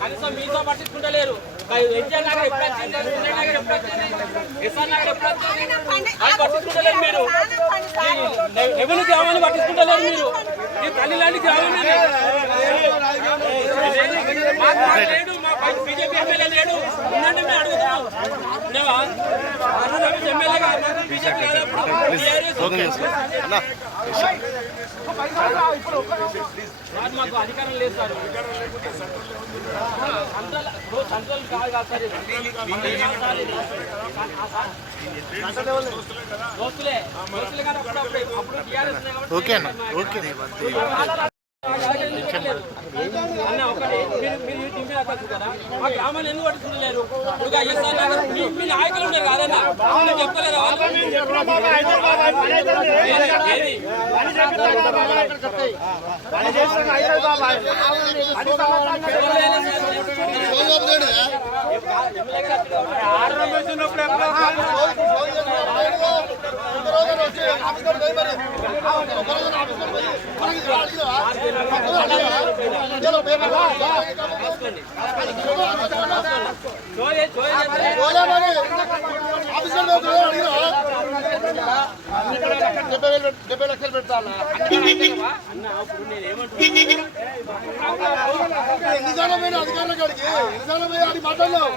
కనీసం మీతో పట్టించుకుంటలేరు. ఎన్టీఆర్ నగర్ ఎప్పుడు వచ్చింది, ఎన్టీఆర్ నగర్ ఎప్పుడు వచ్చింది, ఎస్ఆర్ నగర్ ఎప్పుడు వచ్చింది, అది పట్టించుకుంటలేరు మీరు. ఎవరు గ్రామాన్ని పట్టించుకుంటలేరు మీరు. ఈ తల్లి లాంటి గ్రామం లేడు, మా బీజేపీ ఎమ్మెల్యే లేడు, ఉందంటే మేము అడుగుతాం. ఎమ్మెల్యే కాదు, బీజేపీ మాకు అధికారం లేదు సార్. సెంట్రల్ కాదు కాదు సార్, దోస్తులే దోస్తులే కానీ అప్పుడు టీఆర్ఎస్ అన్న ఒకటి మీరు కదా మా గ్రామాన్ని ఎందుకు పట్టుకుంటలేరు? ఇప్పుడు ఎస్ఆర్ నగర్ మీ నాయకులు ఉన్నారు కాదన్నా, చెప్పలేరు డెబ్బై లక్షలు పెడతాను ఎన్నిసార్లు అధికారుల కాడికి ఎన్నిసార్లు మాట్లాడలేవు.